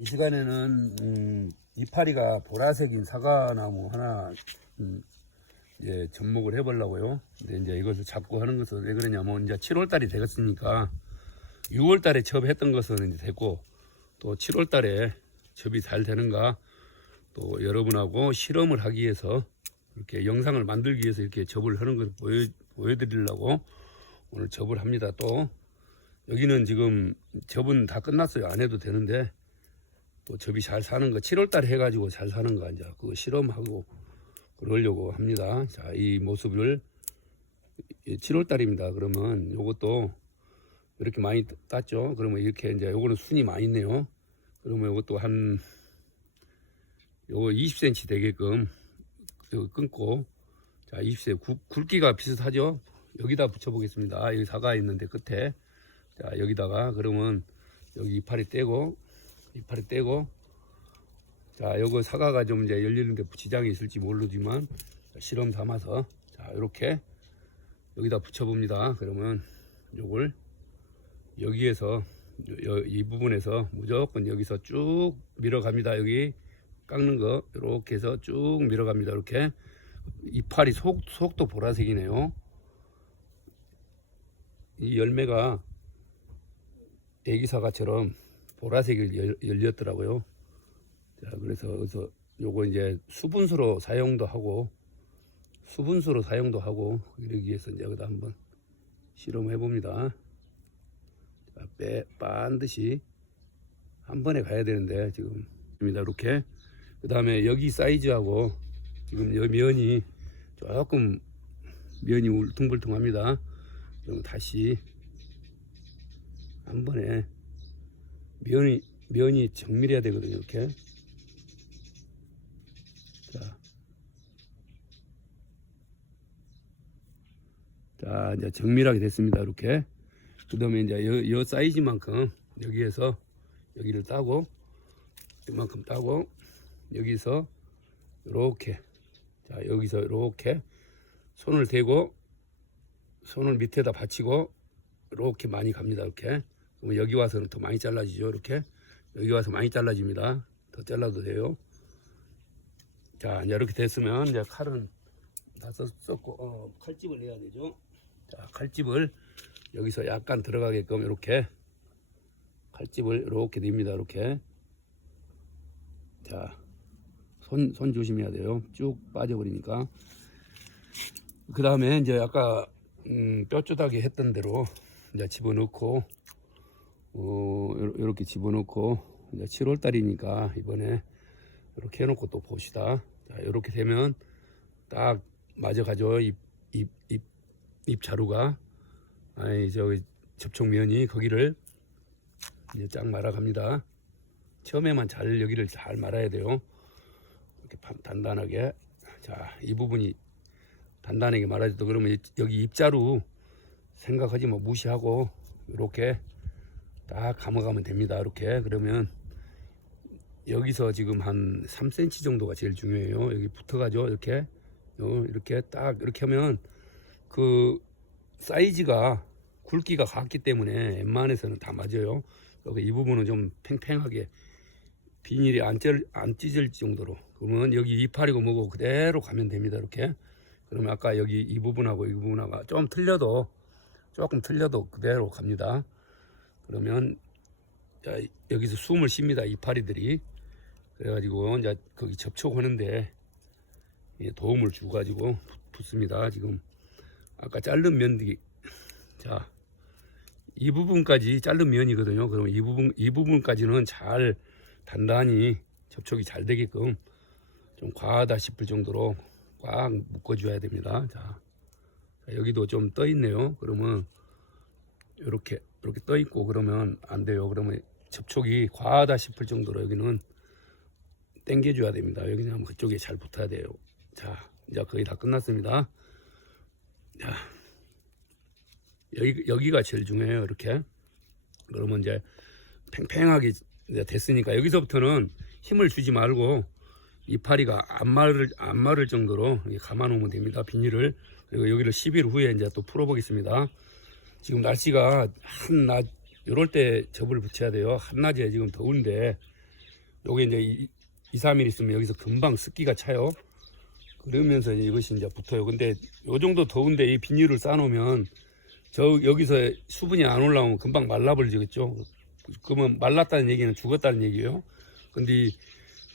이 시간에는 음, 이파리가 보라색인 사과나무 하나 음, 이제 접목을 해보려고요. 근데 이제 이것을 잡고 하는 것은 왜 그러냐면 이제 7월달이 되겠으니까 6월달에 접했던 것은 이제 됐고 또 7월달에 접이 잘 되는가 또 여러분하고 실험을 하기 위해서 이렇게 영상을 만들기 위해서 이렇게 접을 하는 것을 보여, 보여드리려고 오늘 접을 합니다. 또 여기는 지금 접은 다 끝났어요. 안 해도 되는데 또 접이 잘 사는 거 7월달에 해가지고 잘 사는 거 이제 그거 실험하고 그러려고 합니다. 자, 이 모습을 7월달입니다. 그러면 요것도 이렇게 많이 땄죠. 그러면 이렇게 이제 요거는 순이 많이 있네요. 그러면 요것도 한 요거 20cm 되게끔 요 끊고 자 20cm 굵, 굵기가 비슷하죠. 여기다 붙여보겠습니다. 여기 사과 있는데 끝에 자 여기다가 그러면 여기 이파리 떼고 이파리 떼고 자 요거 사과가 좀 이제 열리는데 지장이 있을지 모르지만 실험 삼아서 자 이렇게 여기다 붙여봅니다. 그러면 요걸 여기에서 여- 이 부분에서 무조건 여기서 쭉 밀어갑니다. 여기 깎는 거 이렇게 해서 쭉 밀어갑니다. 이렇게 이파리 속 속도 보라색이네요. 이 열매가 애기 사과처럼 보라색이 열, 열렸더라고요. 자, 그래서 그래서 요거 이제 수분수로 사용도 하고 수분수로 사용도 하고 이러기 위해서 이제 여기다 한번 실험해 봅니다. 자, 빼 반드시 한 번에 가야 되는데 지금 입니다 이렇게 그 다음에 여기 사이즈하고 지금 여 면이 조금 면이 울퉁불퉁합니다. 그럼 다시 한 번에 면이 면이 정밀해야 되거든요. 이렇게 자, 자 이제 정밀하게 됐습니다. 이렇게 그다음에 이제 여, 여 사이즈만큼 여기에서 여기를 따고 이만큼 따고 여기서 이렇게 자 여기서 이렇게 손을 대고 손을 밑에다 받치고 이렇게 많이 갑니다 이렇게 여기 와서는 더 많이 잘라지죠 이렇게? 여기 와서 많이 잘라집니다. 더 잘라도 돼요. 자 이제 이렇게 됐으면 이제 칼은 다 썼- 썼고 어, 칼집을 해야 되죠. 자 칼집을 여기서 약간 들어가게끔 이렇게 칼집을 이렇게 냅니다 이렇게. 자 손, 손 조심해야 돼요. 쭉 빠져버리니까. 그 다음에 이제 아까, 음, 뼈조다기 했던 대로 이제 집어넣고, 어, 이렇게 집어넣고, 이제 7월 달이니까 이번에 이렇게 해놓고 또 봅시다. 자, 이렇게 되면 딱 맞아 가죠. 입, 입, 입, 입 자루가. 아니, 저기 접촉면이 거기를 이제 쫙 말아갑니다. 처음에만 잘 여기를 잘 말아야 돼요. 이렇게 판- 단단하게 자 이 부분이 단단하게 말아줘도 그러면 이- 여기 입자루 생각하지 뭐 무시하고 이렇게 딱 감아가면 됩니다. 이렇게. 그러면 여기서 지금 한 3cm 정도가 제일 중요해요. 여기 붙어가죠 이렇게 요, 이렇게 딱 이렇게 하면 그 사이즈가 굵기가 같기 때문에 웬만해서는 다 맞아요. 여기 이 부분은 좀 팽팽하게 비닐이 안, 찢, 안 찢을 정도로. 그러면 여기 이파리고 뭐고 그대로 가면 됩니다. 이렇게. 그러면 아까 여기 이 부분하고 이 부분하고 좀 틀려도 조금 틀려도 그대로 갑니다 그러면 자, 여기서 숨을 쉽니다 이파리들이 그래가지고 이제 거기 접촉하는데 이 도움을 주 가지고 붙습니다 지금 아까 자른 면들이 자 이 부분까지 자른 면이거든요 그러면 이 부분 이 부분까지는 잘 단단히 접촉이 잘 되게끔 좀 과하다 싶을 정도로 꽉 묶어줘야 됩니다. 자, 자, 여기도 좀 떠 있네요. 그러면 이렇게 이렇게 떠 있고 그러면 안 돼요. 그러면 접촉이 과하다 싶을 정도로 여기는 당겨줘야 됩니다. 여기는 그쪽에 잘 붙어야 돼요. 자, 이제 거의 다 끝났습니다. 자, 여기 여기가 제일 중요해요. 이렇게 그러면 이제 팽팽하게 이제 됐으니까 여기서부터는 힘을 주지 말고 이파리가 안 마를 안 마를 정도로 감아 놓으면 됩니다. 비닐을 그리고 여기를 10일 후에 이제 또 풀어 보겠습니다. 지금 날씨가 한낮 이럴 때 접을 붙여야 돼요. 한낮에 지금 더운데 요게 이제 2, 2, 3일 있으면 여기서 금방 습기가 차요. 그러면서 이것이 이제 붙어요. 근데 요 정도 더운데 이 비닐을 싸놓으면 저 여기서 수분이 안 올라오면 금방 말라버리겠죠. 그러면 말랐다는 얘기는 죽었다는 얘기예요. 근데 이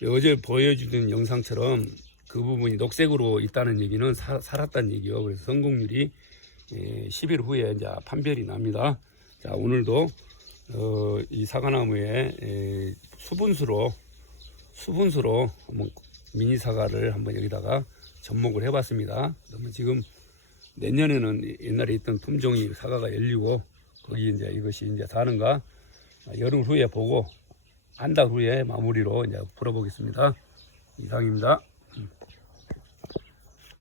어제 보여주는 영상처럼 그 부분이 녹색으로 있다는 얘기는 사- 살았다는 얘기예요. 그래서 성공률이 예, 10일 후에 이제 판별이 납니다. 자 오늘도 어, 이 사과나무에 에, 수분수로 수분수로 한번 미니 사과를 한번 여기다가 접목을 해봤습니다. 그러면 지금 내년에는 옛날에 있던 품종이 사과가 열리고 거기 이제 이것이 이제 사는가 열흘 후에 보고 한 달 후에 마무리로 이제 풀어보겠습니다. 이상입니다.